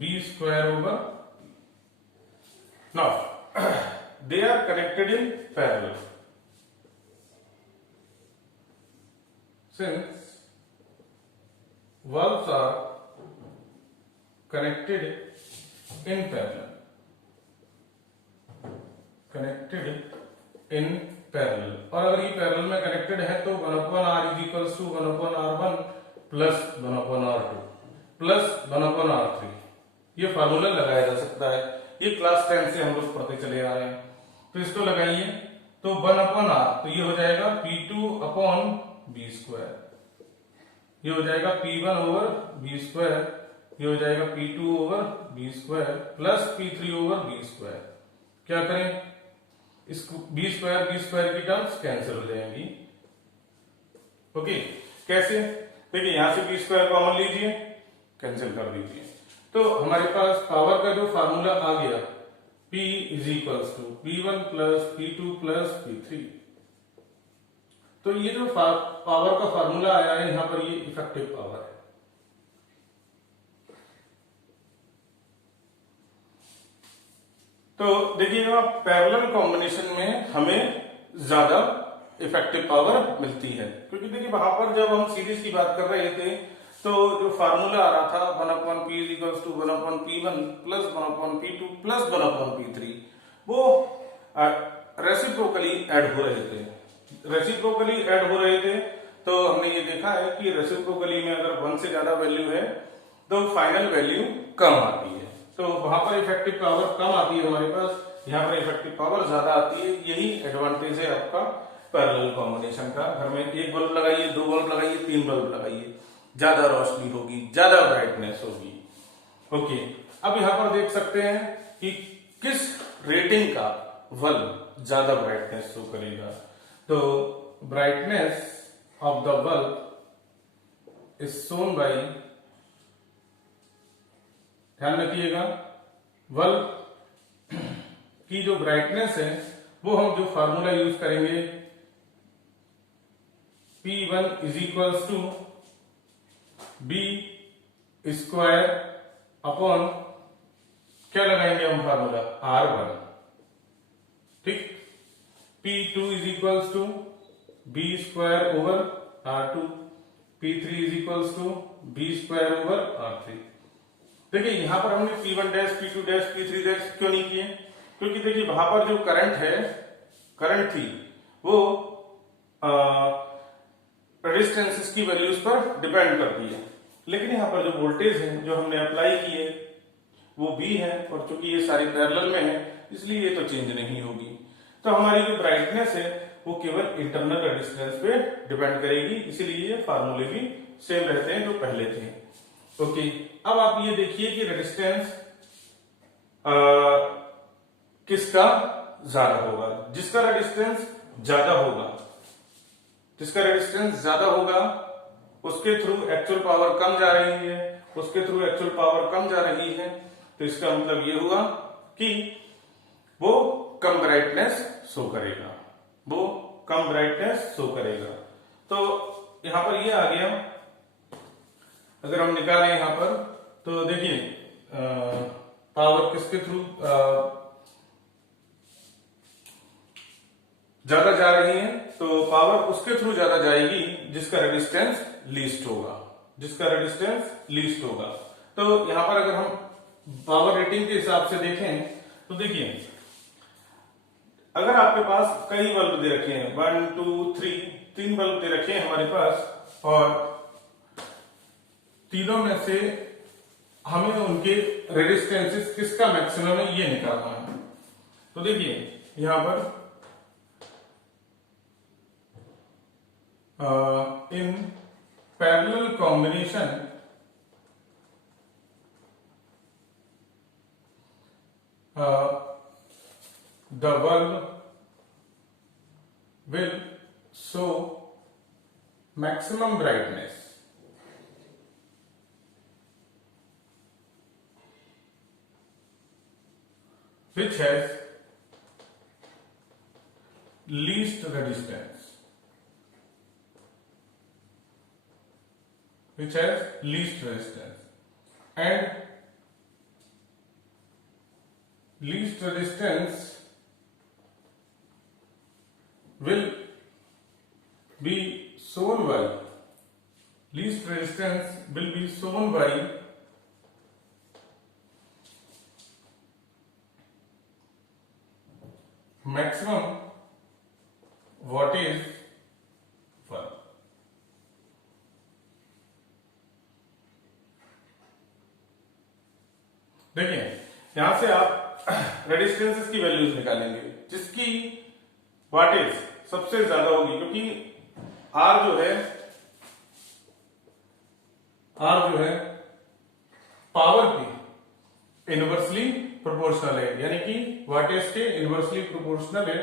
b square over, now they are connected in parallel. Since valves are connected in parallel, और अगर ये parallel में connected है तो 1/r is equals to 1/r1 plus 1/r2 plus 1/r3, ये formula लगाया जा सकता है। ये क्लास 10 से हम लोग पढ़ते चले आ रहे हैं। तो इसको लगाइए, तो 1/r, तो ये हो जाएगा P2 अपॉन b स्क्वायर, ये हो जाएगा P1 ओवर b स्क्वायर, ये हो जाएगा P2 over b square plus P3 over b square. क्या करें, इसको b स्क्वायर की टर्म्स कैंसिल हो जाएंगी। ओके, कैसे, देखिए यहां से b स्क्वायर कॉमन लीजिए, कैंसिल कर दीजिए, तो हमारे पास पावर का जो फार्मूला आ गया P is equals to P1 plus P2 plus P3। तो ये जो पावर का फार्मूला आया है यहां पर, ये इफेक्टिव पावर है। तो देखिएगा पैरेलल कॉम्बिनेशन में हमें ज्यादा इफेक्टिव पावर मिलती है, क्योंकि देखिए वहां पर जब हम सीरीज की बात कर रहे थे तो जो फार्मूला आ रहा था 1/p is equals to 1/p1 plus 1/p2 plus 1/p3, वो रेसिप्रोकली ऐड हो रहे थे। तो हमने ये देखा है कि रेसिप्रोकली में अगर 1 से ज्यादा वैल्यू है तो फाइनल वैल्यू कम आती है, तो वहां पर इफेक्टिव पावर कम आती है हमारे पास, यहाँ पर इफेक्टिव पावर ज्यादा आती है। यही एडवांटेज है आपका पैरेलल कॉम्बिनेशन का। घर में एक बल्ब लगाइए, 2 बल्ब लगाइए, 3 बल्ब लगाइए, ज्यादा रोशनी होगी, ज्यादा ब्राइटनेस होगी। ओके, अब यहां पर देख सकते हैं कि किस रेटिंग का बल्ब ज्यादा ब्राइटनेस शो करेगा। तो brightness of the bulb is shown by, ध्यान रखिएगा, बल्ब की जो ब्राइटनेस है वो हम जो फार्मूला यूज करेंगे P1 is equals to b square upon, क्या लगाएंगे हम फार्मूला, R1, ठीक। P2 is equals to b square over R2, P3 is equals to b square over R3। देखिए यहां पर हमने P1 dash, P2 dash, P3 dash क्यों नहीं किए, क्योंकि देखिए वहां पर जो करंट थी वो रेजिस्टेंसेस की वैल्यूज पर डिपेंड करती है, लेकिन यहाँ पर जो वोल्टेज है जो हमने अप्लाई किए वो V है, और चूंकि ये सारी पैरेलल में है इसलिए ये तो चेंज नहीं होगी। तो हमारी जो ब्राइटनेस है वो केवल इंटरनल रेजिस्टेंस पे डिपेंड करेगी, इसीलिए ये फार्मूले भी सेम रहते हैं जो पहले थे। ओके, अब आप ये देखिए कि रेजिस्टेंस किसका ज्यादा होगा, जिसका रेजिस्टेंस ज्यादा होगा उसके थ्रू एक्चुअल पावर कम जा रही है, तो इसका मतलब ये हुआ कि वो कम ब्राइटनेस शो करेगा। तो यहां पर ये आ गया, अगर हम निकालें यहां पर तो देखिए पावर किसके थ्रू ज्यादा जा रही है, तो पावर उसके थ्रू ज्यादा जाएगी जिसका रेजिस्टेंस लीस्ट होगा। तो यहां पर अगर हम पावर रेटिंग के हिसाब से देखें तो देखिए अगर आपके पास कई बल्ब दे रखे हैं, 1 2 3, 3 बल्ब दे रखे हैं हमारे पास, और तीनों में से हमें उनके रेजिस्टेंसेस किसका मैक्सिमम है ये निकालना है। तो देखिए यहां पर in parallel combination the bulb will show maximum brightness which has least resistance, and least resistance will be shown by maximum wattage पर। देखिए यहां से आप रेजिस्टेंसेस की वैल्यूज निकालेंगे, जिसकी वाटेज सबसे ज्यादा होगी, क्योंकि आर जो है पावर की इनवर्सली प्रोपोर्शनल है, यानी कि वाटेज के इनवर्सली प्रोपोर्शनल है,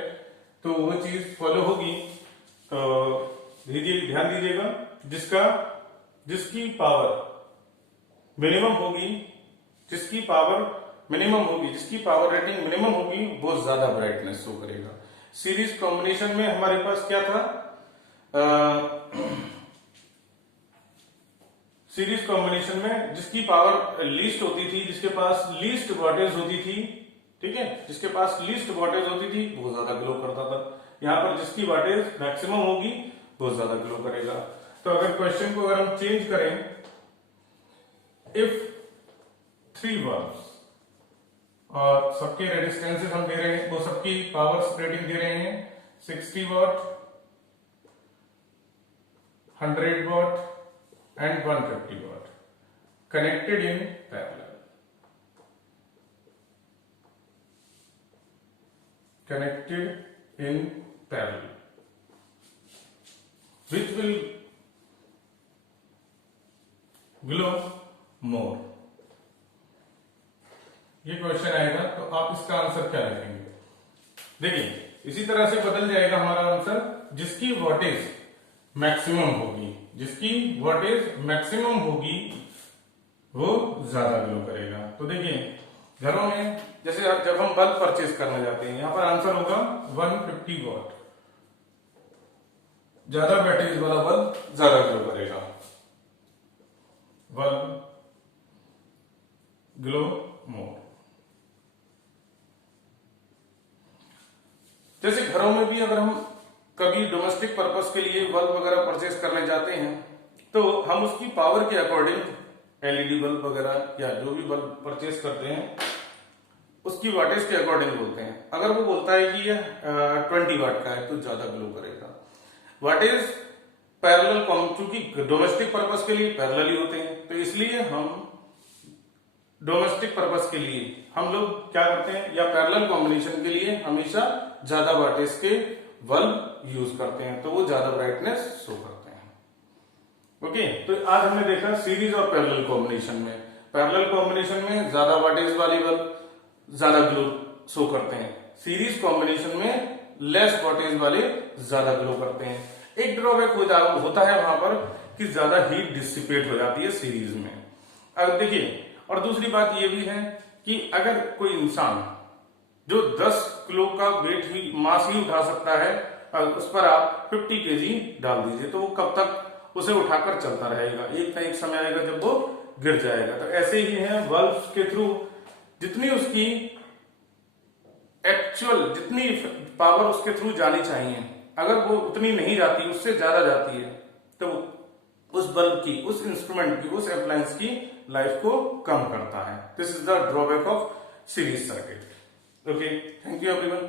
तो वो चीज फॉलो होगी। तो ध्यान दीजिएगा, जिसकी पावर मिनिमम होगी, जिसकी पावर रेटिंग मिनिमम होगी, वो ज्यादा ब्राइटनेस शो करेगा। सीरीज कॉम्बिनेशन में हमारे पास क्या था, सीरीज कॉम्बिनेशन में जिसकी पावर लीस्ट होती थी, जिसके पास लीस्ट वॉटेज होती थी, ठीक है, जिसके पास लीस्ट वॉटेज होती थी वो ज्यादा ग्लो करता था। यहां पर जिसकी वॉटेज मैक्सिमम होगी वो ज्यादा ग्लो करेगा। तो अगर क्वेश्चन को अगर हम चेंज करें, इफ 3 बल्ब्स और सबके रेजिस्टेंसेस हम दे रहे हैं, वो सबकी पावर रेटिंग दे रहे हैं 60 what, 100 what and 150 watt connected in parallel, which will glow more। ये क्वेश्चन आएगा तो आप इसका आंसर क्या लिखेंगे? देखिए इसी तरह से बदल जाएगा हमारा आंसर, जिसकी वॉटेज मैक्सिमम होगी, वो ज्यादा ग्लो करेगा। तो देखिए घरों में जैसे जब हम बल्ब परचेज करने जाते हैं, यहां पर आंसर होगा 150 वॉट, ज्यादा बैटरीज वाला बल्ब ज्यादा ग्लो करेगा, बल्ब ग्लो मोर। जैसे घरों में भी अगर हम कभी डोमेस्टिक पर्पस के लिए बल्ब वगैरह परचेज करने जाते हैं, तो हम उसकी पावर के अकॉर्डिंग एलईडी बल्ब वगैरह या जो भी बल्ब परचेज करते हैं उसकी वाटेज के अकॉर्डिंग बोलते हैं। अगर वो बोलता है कि यह 20 वाट का है तो ज्यादा ग्लो करेगा। वाटेज पैरेलल, चूंकि डोमेस्टिक पर्पस के लिए पैरेलल ही होते हैं, तो इसलिए हम डोमेस्टिक पर्पस के लिए हम लोग क्या करते हैं, या पैरेलल कॉम्बिनेशन के लिए हमेशा ज्यादा वाटेज के बल्ब यूज करते हैं, तो वो ज्यादा ब्राइटनेस शो करते हैं। ओके, तो आज हमने देखा सीरीज और पैरेलल कॉम्बिनेशन में, पैरेलल कॉम्बिनेशन में ज्यादा वाटेज वाली बल्ब ज्यादा ग्लो शो करते हैं, सीरीज कॉम्बिनेशन में लेस वाटेज वाले ज्यादा ग्लो करते हैं। एक ड्रॉबैक होता है वहां पर कि ज्यादा हीट डिसिपेट हो जाती है सीरीज में। अब देखिए, और दूसरी बात ये भी है कि अगर कोई इंसान जो 10 किलो का वेट ही मास ही उठा सकता है, उस पर आप 50 केजी डाल दीजिए, तो वो कब तक उसे उठाकर चलता रहेगा, एक ना एक समय आएगा जब वो गिर जाएगा। तो ऐसे ही है बल्ब के थ्रू जितनी उसकी एक्चुअल जितनी पावर उसके थ्रू जानी चाहिए, अगर वो उतनी नहीं जाती, उससे ज्यादा जाती है, तो उस बल्ब की, उस इंस्ट्रूमेंट की, उस अप्लायंस की लाइफ को कम करता है। This is the drawback of series circuit. Okay, thank you everyone.